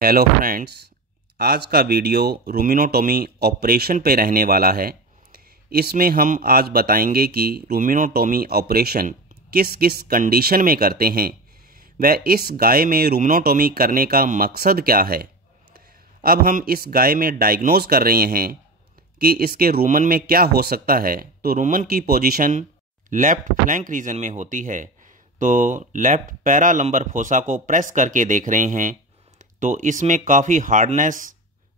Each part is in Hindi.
हेलो फ्रेंड्स, आज का वीडियो रूमिनोटोमी ऑपरेशन पे रहने वाला है। इसमें हम आज बताएंगे कि रूमिनोटोमी ऑपरेशन किस किस कंडीशन में करते हैं, वह इस गाय में रूमिनोटोमी करने का मकसद क्या है। अब हम इस गाय में डायग्नोज कर रहे हैं कि इसके रूमन में क्या हो सकता है। तो रूमन की पोजीशन लेफ़्ट फ्लैंक रीजन में होती है। तो लेफ़्ट पैरालंबर फोसा को प्रेस करके देख रहे हैं तो इसमें काफ़ी हार्डनेस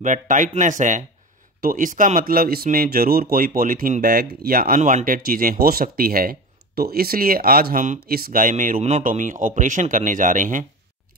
व टाइटनेस है। तो इसका मतलब इसमें ज़रूर कोई पॉलीथीन बैग या अनवांटेड चीज़ें हो सकती है। तो इसलिए आज हम इस गाय में रूमिनोटोमी ऑपरेशन करने जा रहे हैं।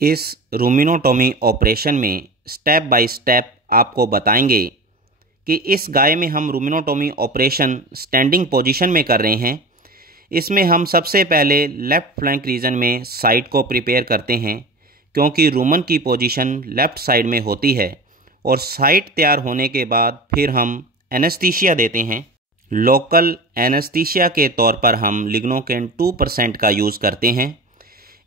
इस रूमिनोटोमी ऑपरेशन में स्टेप बाय स्टेप आपको बताएंगे कि इस गाय में हम रूमिनोटोमी ऑपरेशन स्टैंडिंग पोजीशन में कर रहे हैं। इसमें हम सबसे पहले लेफ़्ट फ्लैंक रीजन में साइड को प्रिपेयर करते हैं, क्योंकि रूमन की पोजीशन लेफ़्ट साइड में होती है। और साइड तैयार होने के बाद फिर हम एनेस्थीसिया देते हैं। लोकल एनेस्थीसिया के तौर पर हम लिग्नोकेन 2% का यूज़ करते हैं।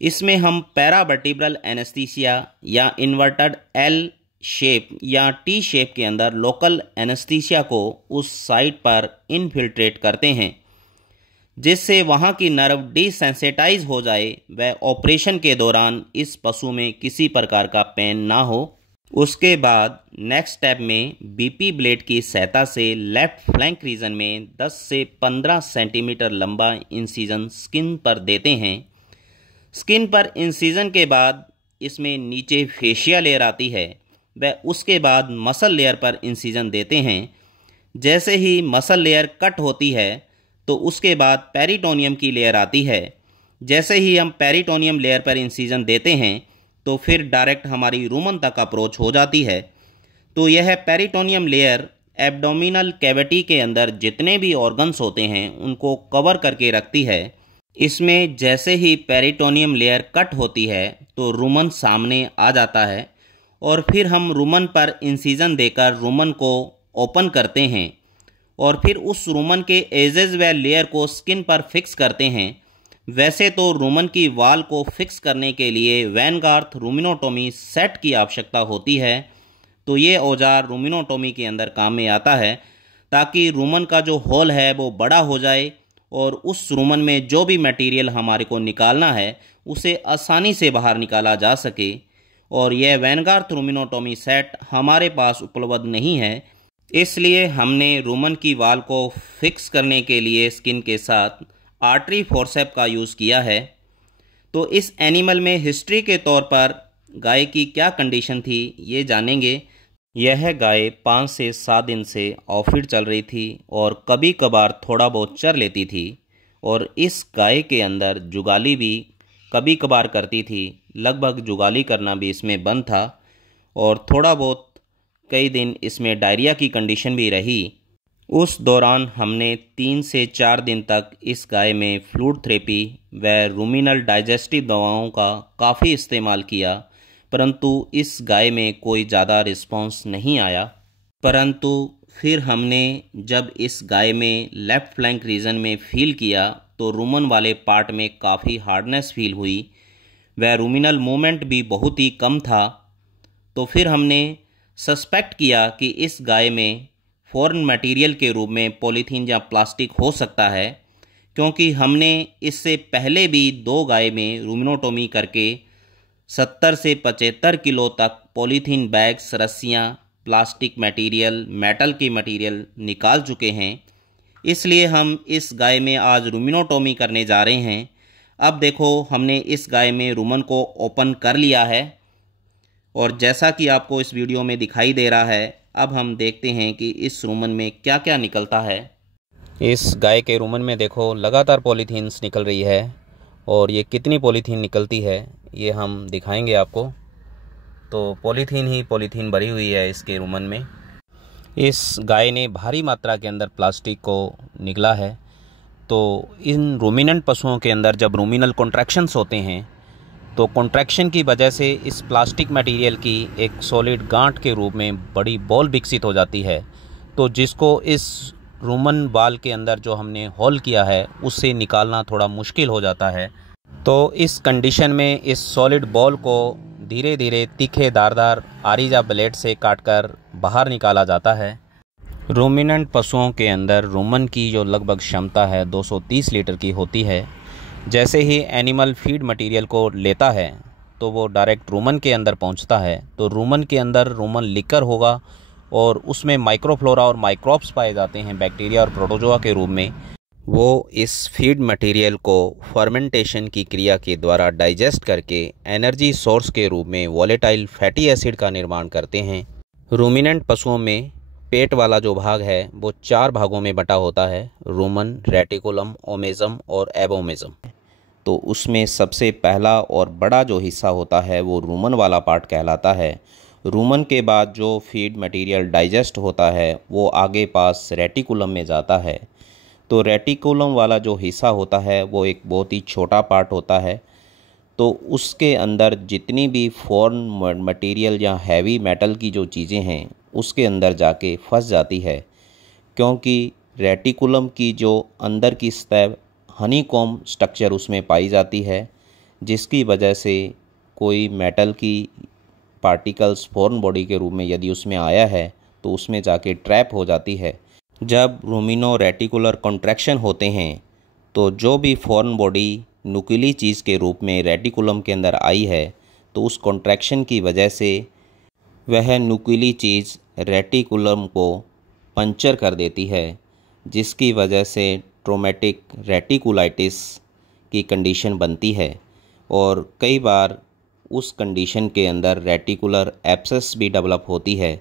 इसमें हम पैरावर्टिब्रल एनेस्थीसिया या इन्वर्टेड एल शेप या टी शेप के अंदर लोकल एनेस्थीसिया को उस साइट पर इनफिल्ट्रेट करते हैं, जिससे वहाँ की नर्व डिसेंसिटाइज हो जाए व ऑपरेशन के दौरान इस पशु में किसी प्रकार का पेन ना हो। उसके बाद नेक्स्ट स्टेप में बीपी ब्लेड की सहायता से लेफ़्ट फ्लैंक रीजन में 10 से 15 सेंटीमीटर लंबा इंसिजन स्किन पर देते हैं। स्किन पर इंसिजन के बाद इसमें नीचे फेशिया लेयर आती है व उसके बाद मसल लेयर पर इंसिजन देते हैं। जैसे ही मसल लेयर कट होती है तो उसके बाद पेरिटोनियम की लेयर आती है। जैसे ही हम पेरिटोनियम लेयर पर इंसिजन देते हैं तो फिर डायरेक्ट हमारी रूमन तक अप्रोच हो जाती है। तो यह पेरिटोनियम लेयर एब्डोमिनल कैविटी के अंदर जितने भी ऑर्गन्स होते हैं उनको कवर करके रखती है। इसमें जैसे ही पेरिटोनियम लेयर कट होती है तो रूमन सामने आ जाता है और फिर हम रूमन पर इंसिजन देकर रूमन को ओपन करते हैं और फिर उस रूमन के एजेस व लेयर को स्किन पर फिक्स करते हैं। वैसे तो रूमन की वाल को फिक्स करने के लिए वैनगार्थ रूमिनोटोमी सेट की आवश्यकता होती है। तो ये औजार रूमिनोटोमी के अंदर काम में आता है ताकि रूमन का जो होल है वो बड़ा हो जाए और उस रूमन में जो भी मटेरियल हमारे को निकालना है उसे आसानी से बाहर निकाला जा सके। और यह वैनगार्थ रूमिनोटोमी सेट हमारे पास उपलब्ध नहीं है, इसलिए हमने रूमन की वाल को फिक्स करने के लिए स्किन के साथ आर्टरी फोर्सेप का यूज़ किया है। तो इस एनिमल में हिस्ट्री के तौर पर गाय की क्या कंडीशन थी ये जानेंगे। यह गाय 5 से 7 दिन से ऑफिड चल रही थी और कभी कभार थोड़ा बहुत चर लेती थी। और इस गाय के अंदर जुगाली भी कभी कभार करती थी। लगभग जुगाली करना भी इसमें बंद था और थोड़ा बहुत कई दिन इसमें डायरिया की कंडीशन भी रही। उस दौरान हमने 3 से 4 दिन तक इस गाय में फ्लूइड थेरेपी व रूमिनल डाइजेस्टिव दवाओं का काफ़ी इस्तेमाल किया, परंतु इस गाय में कोई ज़्यादा रिस्पांस नहीं आया। परंतु फिर हमने जब इस गाय में लेफ़्ट फ्लैंक रीजन में फील किया तो रूमन वाले पार्ट में काफ़ी हार्डनेस फील हुई व रूमिनल मूवमेंट भी बहुत ही कम था। तो फिर हमने सस्पेक्ट किया कि इस गाय में फॉरेन मटेरियल के रूप में पॉलीथीन या प्लास्टिक हो सकता है, क्योंकि हमने इससे पहले भी 2 गाय में रूमिनोटोमी करके 70 से 75 किलो तक पॉलीथीन बैग्स, रस्सियाँ, प्लास्टिक मटेरियल, मेटल की मटेरियल निकाल चुके हैं। इसलिए हम इस गाय में आज रूमिनोटोमी करने जा रहे हैं। अब देखो, हमने इस गाय में रूमन को ओपन कर लिया है और जैसा कि आपको इस वीडियो में दिखाई दे रहा है, अब हम देखते हैं कि इस रूमन में क्या क्या निकलता है। इस गाय के रूमन में देखो लगातार पॉलीथीन्स निकल रही है और ये कितनी पॉलीथीन निकलती है ये हम दिखाएंगे आपको। तो पॉलीथीन ही पॉलीथीन भरी हुई है इसके रूमन में। इस गाय ने भारी मात्रा के अंदर प्लास्टिक को निकला है। तो इन रूमिनेंट पशुओं के अंदर जब रूमिनल कॉन्ट्रैक्शंस होते हैं तो कॉन्ट्रैक्शन की वजह से इस प्लास्टिक मटेरियल की एक सॉलिड गांठ के रूप में बड़ी बॉल विकसित हो जाती है। तो जिसको इस रूमन वाल के अंदर जो हमने होल किया है उससे निकालना थोड़ा मुश्किल हो जाता है। तो इस कंडीशन में इस सॉलिड बॉल को धीरे धीरे तीखे धारदार आरीजा ब्लेड से काटकर बाहर निकाला जाता है। रूमिनेंट पशुओं के अंदर रूमन की जो लगभग क्षमता है 230 लीटर की होती है। जैसे ही एनिमल फीड मटेरियल को लेता है तो वो डायरेक्ट रूमन के अंदर पहुंचता है। तो रूमन के अंदर रूमन लिकर होगा और उसमें माइक्रोफ्लोरा और माइक्रोब्स पाए जाते हैं बैक्टीरिया और प्रोटोजोआ के रूप में। वो इस फीड मटेरियल को फर्मेंटेशन की क्रिया के द्वारा डाइजेस्ट करके एनर्जी सोर्स के रूप में वोलेटाइल फैटी एसिड का निर्माण करते हैं। रूमिनेंट पशुओं में पेट वाला जो भाग है वो 4 भागों में बटा होता है, रूमन, रेटिकुलम, ओमेजम और एबोमेजम। तो उसमें सबसे पहला और बड़ा जो हिस्सा होता है वो रूमन वाला पार्ट कहलाता है। रूमन के बाद जो फीड मटेरियल डाइजेस्ट होता है वो आगे पास रेटिकुलम में जाता है। तो रेटिकुलम वाला जो हिस्सा होता है वो एक बहुत ही छोटा पार्ट होता है। तो उसके अंदर जितनी भी फॉरेन मटेरियल या हैवी मेटल की जो चीज़ें हैं उसके अंदर जाके फंस जाती है, क्योंकि रेटिकुलम की जो अंदर की सतह हनीकॉम स्ट्रक्चर उसमें पाई जाती है, जिसकी वजह से कोई मेटल की पार्टिकल्स फॉरेन बॉडी के रूप में यदि उसमें आया है तो उसमें जाके ट्रैप हो जाती है। जब रूमिनो रेटिकुलर कॉन्ट्रैक्शन होते हैं तो जो भी फॉरेन बॉडी नुकीली चीज़ के रूप में रेटिकुलम के अंदर आई है तो उस कॉन्ट्रैक्शन की वजह से वह नुकीली चीज़ रेटिकुलम को पंचर कर देती है, जिसकी वजह से ट्रोमेटिक रेटिकुलाइटिस की कंडीशन बनती है। और कई बार उस कंडीशन के अंदर रेटिकुलर एब्सेस भी डेवलप होती है।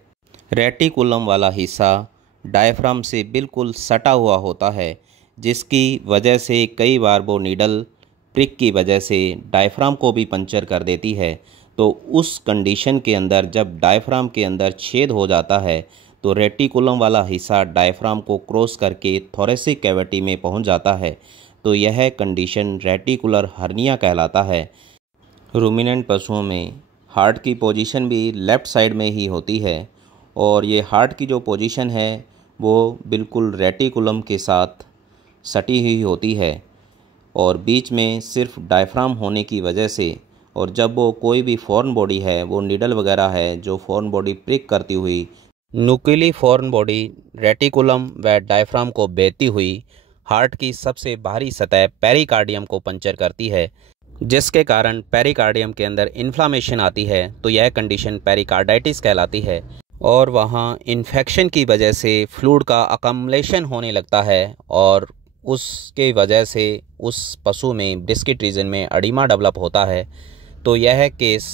रेटिकुलम वाला हिस्सा डायफ्राम से बिल्कुल सटा हुआ होता है, जिसकी वजह से कई बार वो नीडल प्रिक की वजह से डायफ्राम को भी पंचर कर देती है। तो उस कंडीशन के अंदर जब डायफ्राम के अंदर छेद हो जाता है तो रेटिकुलम वाला हिस्सा डायफ्राम को क्रॉस करके थोरेसिक कैविटी में पहुंच जाता है। तो यह कंडीशन रेटिकुलर हर्निया कहलाता है। रूमिनेंट पशुओं में हार्ट की पोजीशन भी लेफ़्ट साइड में ही होती है, और ये हार्ट की जो पोजीशन है वो बिल्कुल रेटिकुलम के साथ सटी हुई होती है, और बीच में सिर्फ डायफ्राम होने की वजह से, और जब वो कोई भी फॉरेन बॉडी है, वो नीडल वगैरह है जो फॉरेन बॉडी प्रिक करती हुई नुकीली फॉरेन बॉडी रेटिकुलम व डायफ्राम को बेहती हुई हार्ट की सबसे बाहरी सतह पेरिकार्डियम को पंचर करती है, जिसके कारण पेरिकार्डियम के अंदर इन्फ्लामेशन आती है। तो यह कंडीशन पेरिकार्डाइटिस कहलाती है, और वहाँ इन्फेक्शन की वजह से फ्लूइड का अकम्युलेशन होने लगता है, और उसके वजह से उस पशु में ब्रिस्किट रीजन में एडिमा डेवलप होता है। तो यह केस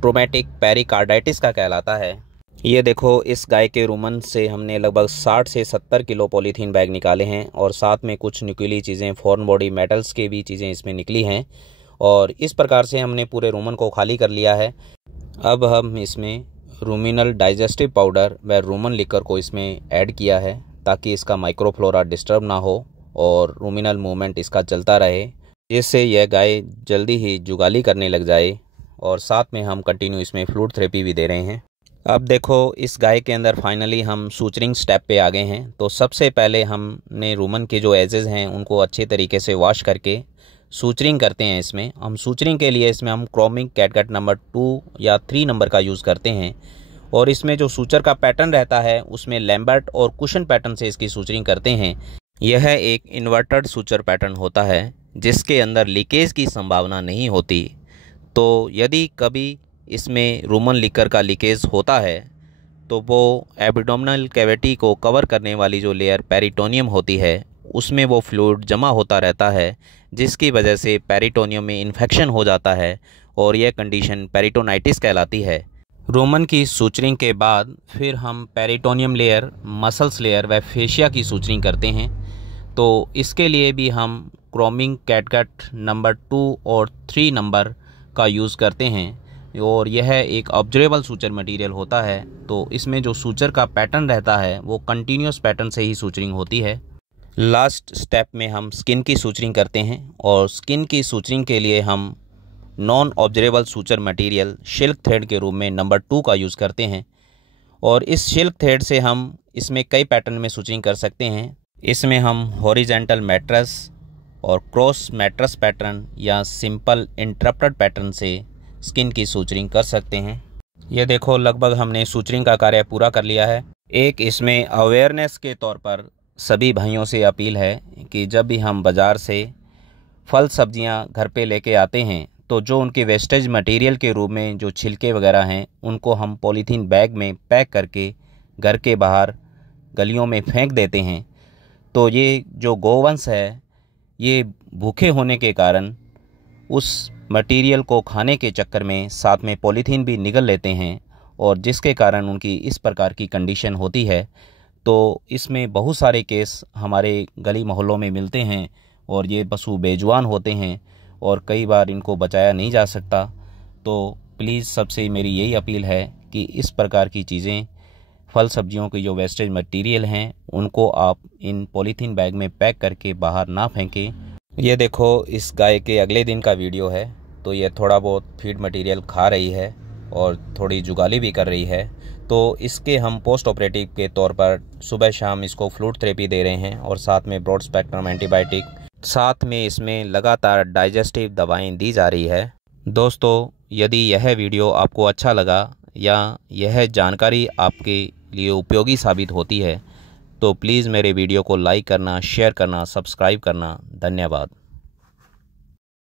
ट्रोमेटिक पेरिकार्डाइटिस का कहलाता है। ये देखो, इस गाय के रूमन से हमने लगभग 60 से 70 किलो पॉलीथीन बैग निकाले हैं, और साथ में कुछ न्यूक्लियरी चीज़ें, फॉरेन बॉडी मेटल्स के भी चीज़ें इसमें निकली हैं, और इस प्रकार से हमने पूरे रूमन को खाली कर लिया है। अब हम इसमें रूमिनल डाइजेस्टिव पाउडर व रूमन लिकर को इसमें ऐड किया है, ताकि इसका माइक्रोफ्लोरा डिस्टर्ब ना हो और रूमिनल मूवमेंट इसका चलता रहे, जिससे यह गाय जल्दी ही जुगाली करने लग जाए। और साथ में हम कंटिन्यू इसमें फ्लूइड थेरेपी भी दे रहे हैं। अब देखो, इस गाय के अंदर फाइनली हम सूचरिंग स्टेप पे आ गए हैं। तो सबसे पहले हमने रूमन के जो एजेस हैं उनको अच्छे तरीके से वॉश करके सूचरिंग करते हैं। इसमें हम सूचरिंग के लिए इसमें हम क्रोमिक कैटगट नंबर 2 या 3 नंबर का यूज़ करते हैं, और इसमें जो सूचर का पैटर्न रहता है उसमें लैम्बर्ट और कुशन पैटर्न से इसकी सूचरिंग करते हैं। यह एक इन्वर्टेड सूचर पैटर्न होता है जिसके अंदर लीकेज की संभावना नहीं होती। तो यदि कभी इसमें रूमन लिकर का लीकेज होता है तो वो एब्डोमिनल कैविटी को कवर करने वाली जो लेयर पेरिटोनियम होती है उसमें वो फ्लूइड जमा होता रहता है, जिसकी वजह से पेरिटोनियम में इन्फेक्शन हो जाता है, और यह कंडीशन पेरिटोनाइटिस कहलाती है। रूमन की सूचरिंग के बाद फिर हम पेरिटोनियम लेयर, मसल्स लेयर व फेशिया की सूचरिंग करते हैं। तो इसके लिए भी हम क्रोमिक कैटगट नंबर 2 और 3 नंबर का यूज़ करते हैं, और यह एक ऑब्जर्वेबल सूचर मटेरियल होता है। तो इसमें जो सूचर का पैटर्न रहता है वो कंटिन्यूस पैटर्न से ही सूचरिंग होती है। लास्ट स्टेप में हम स्किन की सूचरिंग करते हैं, और स्किन की सूचरिंग के लिए हम non observable suture material silk thread के रूप में नंबर 2 का यूज़ करते हैं, और इस सिल्क थ्रेड से हम इसमें कई पैटर्न में सूचरिंग कर सकते हैं। इसमें हम हॉरिजेंटल मैट्रेस और क्रॉस मैट्रेस पैटर्न या सिंपल इंटरप्टेड पैटर्न से स्किन की सूचरिंग कर सकते हैं। ये देखो, लगभग हमने सूचरिंग का कार्य पूरा कर लिया है। एक इसमें अवेयरनेस के तौर पर सभी भाइयों से अपील है कि जब भी हम बाज़ार से फल सब्जियां घर पे लेके आते हैं तो जो उनके वेस्टेज मटेरियल के रूप में जो छिलके वगैरह हैं उनको हम पॉलीथीन बैग में पैक करके घर के बाहर गलियों में फेंक देते हैं। तो ये जो गोवंश है ये भूखे होने के कारण उस मटेरियल को खाने के चक्कर में साथ में पॉलीथीन भी निगल लेते हैं और जिसके कारण उनकी इस प्रकार की कंडीशन होती है। तो इसमें बहुत सारे केस हमारे गली मोहल्लों में मिलते हैं और ये पशु बेजुबान होते हैं और कई बार इनको बचाया नहीं जा सकता। तो प्लीज़ सबसे मेरी यही अपील है कि इस प्रकार की चीज़ें, फल सब्जियों के जो वेस्टेज मटेरियल हैं उनको आप इन पॉलीथीन बैग में पैक करके बाहर ना फेंकें। ये देखो, इस गाय के अगले दिन का वीडियो है। तो ये थोड़ा बहुत फीड मटेरियल खा रही है और थोड़ी जुगाली भी कर रही है। तो इसके हम पोस्ट ऑपरेटिव के तौर पर सुबह शाम इसको फ्लूइड थेरेपी दे रहे हैं और साथ में ब्रॉड स्पेक्ट्रम एंटीबायोटिक, साथ में इसमें लगातार डाइजेस्टिव दवाएं दी जा रही है। दोस्तों, यदि यह वीडियो आपको अच्छा लगा या यह जानकारी आपके लिए उपयोगी साबित होती है तो प्लीज़ मेरे वीडियो को लाइक करना, शेयर करना, सब्सक्राइब करना। धन्यवाद।